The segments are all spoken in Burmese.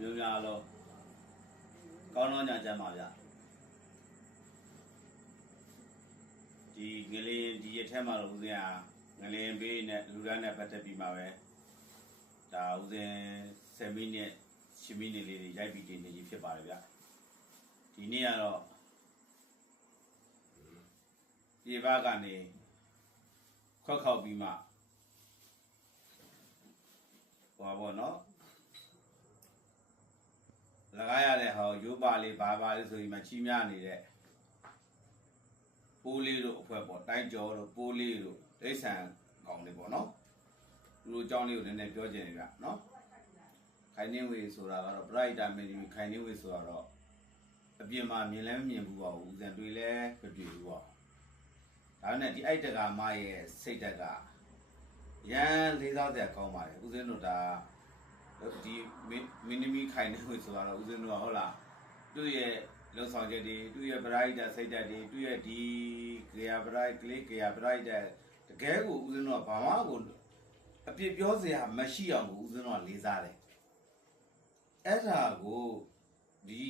မျိုးများလို့ကောင်းတော့ညာကြမ်းပါဗျဒီငလင်းဒီရက်ထဲမှာတော့ဦးဇင်းကငလင်းဘေးနဲ့လူရန်နဲ့ပတ်သက်ပြီးမှပဲဒါဦးဇင်း7မိနစ်10မိနစ်လေးတွေရိုက်ပြီးတင်နေကြီးဖြစ်ပါတယ်ဗျဒီနေ့ကတော့ဒီဘက်ကနေခွက်ခောက်ပြီးမှဟောပါတော့ လကားရတဲ့ ဟောရိုးပါလေးဘာပါလေးဆိုပြီးမှချီးမြနေတဲ့ပိုးလေးတို့အဖွဲ့ပေါ့တိုင်းကျော်တို့ပိုးလေးတို့ဒိဋ္ဌံကောင်လေးပေါ့နော်သူတို့အကြောင်းလေးကိုနည်းနည်းပြောချင်တယ်ဗျနော်ခိုင်နေဝေဆိုတာကတော့ brighter mini ခိုင်နေဝေဆိုတာတော့အပြင်မှာမြင်လဲမမြင်ဘူးပါဘူးဦးဇံတွေ့လဲမတွေ့ဘူးပါဒါနဲ့ဒီအိုက်တကာမရဲ့စိတ်တက်ကရန်လေးစားတဲ့ကောင်းပါတယ်ဦးဇင်းတို့ဒါ ဒီမင်းနီမီခိုင်နေလို့ဆိုတော့ဦးဇင်းတို့ကဟုတ်လားသူ့ရဲ့လုံဆောင်ချက်တွေသူ့ရဲ့ brighter စိတ်ဓာတ်တွေသူ့ရဲ့ဒီ gear bright click gear brighter တကယ်ကိုဦးဇင်းတို့ကဘာမှကိုအပြစ်ပြောစရာမရှိအောင်ကိုဦးဇင်းတို့ကလေးစားတယ်အဲ့ဒါကိုဒီ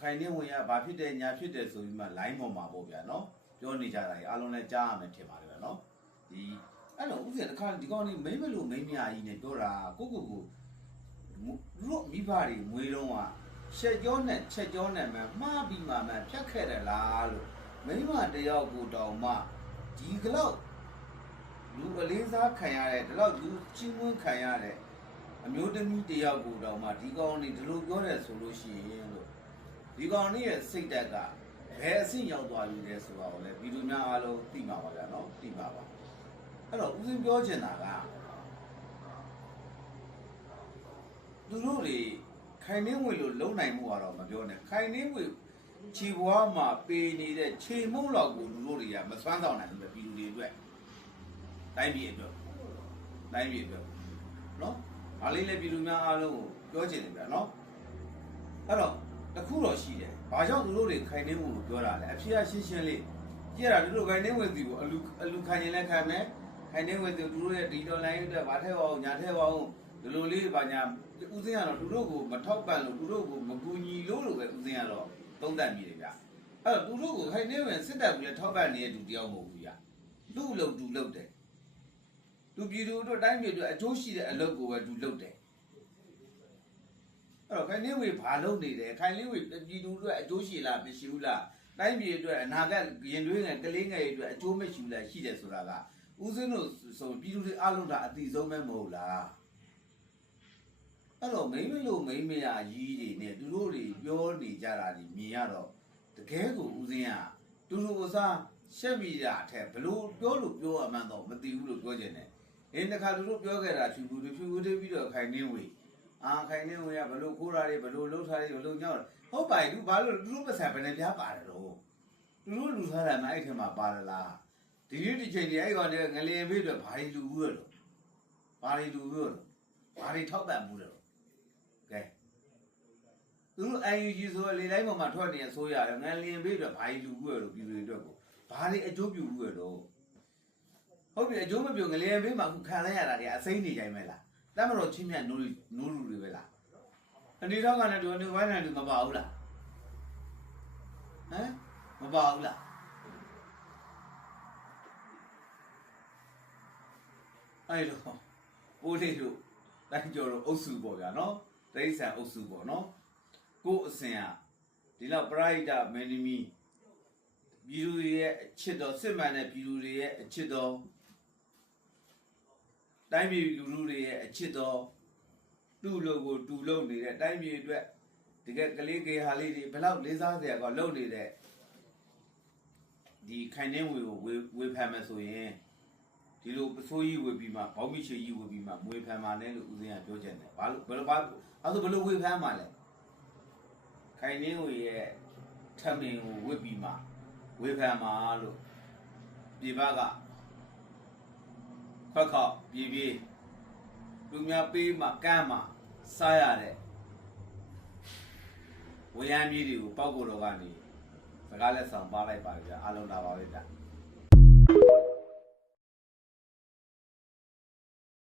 ခိုင်နေဝင်ရဘာဖြစ်တယ်ညာဖြစ်တယ်ဆိုပြီးမှ line ပေါ်မှာပေါ့ဗျာနော်ပြောနေကြတာကြီးအားလုံးလည်းကြားရမယ်ထင်ပါတယ်ဗျာနော်ဒီ အဲ့တော့ဥစဉ်တစ်ခါဒီကောင်လေးမိမ့်မလို့မိမ့်မရကြီးနဲ့ပြောတာကိုကိုကိုတို့မိဘတွေမွေးတော့ကချက်ကြောနဲ့ချက်ကြောနဲ့မှမှားပြီးမှမှဖြတ်ခဲ့တယ်လားလို့မိမတယောက်ကိုတောင်မှဒီကလောက်လူအလင်းစားခံရတဲ့ဒီလောက်လူချင်းမွန်းခံရတဲ့အမျိုးသမီးတယောက်ကိုတောင်မှဒီကောင်လေးဒီလိုပြောတယ်ဆိုလို့ရှိရင်လို့ဒီကောင်လေးရဲ့စိတ်ဓာတ်ကဘယ်အဆင့်ရောက်သွားပြီလဲဆိုတာကိုလည်းဗီဒီယိုများအားလုံးသိမှာပါဗျာနော်သိမှာပါ အဲ့တော့ဦးစင်းပြောချင်တာကသူတို့တွေခိုင်နှင်းဝေလို့လုံနိုင်မှုကတော့မပြောနဲ့ခိုင်နှင်းဝေခြေဘွားမှာပေနေတဲ့ခြေမုံလောက်ကိုလူတို့တွေကမစွမ်းဆောင်နိုင်ဘူးပဲပြည်သူတွေအတွက်တိုင်းပြည်အတွက်တိုင်းပြည်အတွက်နော်ဒါလေးလည်းပြည်သူများအားလုံးကိုပြောချင်တယ်ဗျာနော်အဲ့တော့တခုတော့ရှိတယ်ဘာကြောင့်သူတို့တွေခိုင်နှင်းဝေလို့ပြောတာလဲအဖြစ်အရှင်းရှင်းလေးကြည့်ရတာသူတို့ခိုင်နှင်းဝေစီကိုအလူအလူခံရင်လည်းခံမယ် ခိုင်နေဝဲသူတို့ရဲ့ဒီဒေါ်လာရေးအတွက်ဗာထဲပါအောင်ညာထဲပါအောင်ဒီလိုလေးပါညာဦးစင်းကတော့သူတို့ကိုမထောက်ပံ့လို့သူတို့ကိုမကူညီလို့လို့ပဲဦးစင်းကတော့သုံးသပ်မိတယ်ဗျအဲ့တော့သူတို့ကိုခိုင်နေဝဲစစ်တပ်ကလည်းထောက်ပံ့နေတဲ့သူတယောက်မဟုတ်ဘူးဗျသူ့အလုပ်သူလုပ်တယ်သူပြည်သူတို့တိုင်းပြည်အတွက်အကျိုးရှိတဲ့အလုပ်ကိုပဲသူလုပ်တယ်အဲ့တော့ခိုင်နေဝေဘာလုပ်နေတယ်ခိုင်နေဝေပြည်သူတို့အကျိုးရှိလားမရှိဘူးလားတိုင်းပြည်အတွက်အနာဂတ်ရင်သွေးငယ်ကလေးငယ်တွေအတွက်အကျိုးမရှိဘူးလားရှိတယ်ဆိုတာက ဦးစင်းတို့ဆိုပြည်သူတွေအလုံးဒါအတိဆုံးပဲမဟုတ်လားအဲ့တော့မိမ့်မလို့မိမ့်မရကြီးတွေနဲ့သူတို့တွေပြောနေကြတာဒီမြင်ရတော့တကယ်ကိုဦးစင်းကသူတို့ကစားရှက်ပြီးတာအထက်ဘလို့ပြောလို့ပြောအမှန်တော့မသိဘူးလို့ပြောကြတယ်အင်းတခါသူတို့ပြောခဲ့တာဖြူဖြူဖြူဖြူတွေးပြီးတော့ခိုင်နေဝေအာခိုင်နေဝေကဘလို့ခိုးတာတွေဘလို့လှုပ်ထားတွေဘလို့ညောင်းဟုတ်ပါဘူးဘာလို့သူတို့ပတ်စံဘယ်နဲ့ပြားပါတယ်တော့သူတို့လူထားတယ်မအဲ့ထဲမှာပါတယ်လား ဒီနေ့ဒီချိန်ကြီးအဲ့ကောင်တွေကငလျင်ဘေးအတွက်ဘာတွေလူဘူးရလို့ဘာတွေလူဘူးရလို့ဘာတွေထောက်ပံ့ဘူးရလို့ကဲသူတို့ UNG ဆိုလေတိုင်းပေါ်မှာထွက်နေဆိုရတယ်ငလျင်ဘေးအတွက်ဘာတွေလူဘူးရလို့ပြည်သူတွေအတွက်ကိုဘာတွေအကျိုးပြုဘူးရလို့ဟုတ်ပြီအကျိုးမပြုငလျင်ဘေးမှာခုခံလိုက်ရတာတွေအစိမ့်နေကြိုင်မဲလားတမ်းမတော်ချင်းမြတ်နိုးနိုးလူတွေပဲလားအနေတော့ကလည်းဒီနေဝိုင်းနေလူမပါဘူးလားဟမ်မပါဘူးလား အဲ့တော့ပိုးလေးတို့တိုင်းကျော်တို့အုပ်စုပေါ့ဗျာနော်တိရစ္ဆာန်အုပ်စုပေါ့နော်ကိုယ်အစဉ်อ่ะဒီလောက်ပရိုက်တာမင်းသမီးပြည်သူတွေရဲ့အချစ်တော်စစ်မှန်တဲ့ပြည်သူတွေရဲ့အချစ်တော်တိုင်းပြည်လူလူတွေရဲ့အချစ်တော်သူ့လိုကိုတူလုံနေတဲ့တိုင်းပြည်အတွက်တကယ်ကလေးကေဟာလေးတွေဘယ်လောက်လေးစားစရာကလုံနေတဲ့ဒီခိုင်နှင်းဝေကိုဝေဝေဖန်မယ်ဆိုရင် ဒီလိုပစိုးကြီးဝေပြီးမှဘောင်းမိချေကြီးဝေပြီးမှမွေဖန်ပါနဲ့လို့ဦးဇင်းကပြောချင်တယ်ဘာလို့ဘယ်လိုဘာအဲ့ဒါဘယ်လိုဝေဖန်မှာလဲခိုင်နှင်းဝေရဲ့ထမင်းကိုဝေပြီးမှဝေဖန်မှာလို့ပြေပကခွက်ခောက်ပြေပြေလူများပေးမှကမ်းမှစားရတဲ့ဝေယံမြေးတွေကိုပောက်ကိုတော့ကနေစကားလက်ဆောင်ပါလိုက်ပါကြအားလုံးလာပါပဲဗျ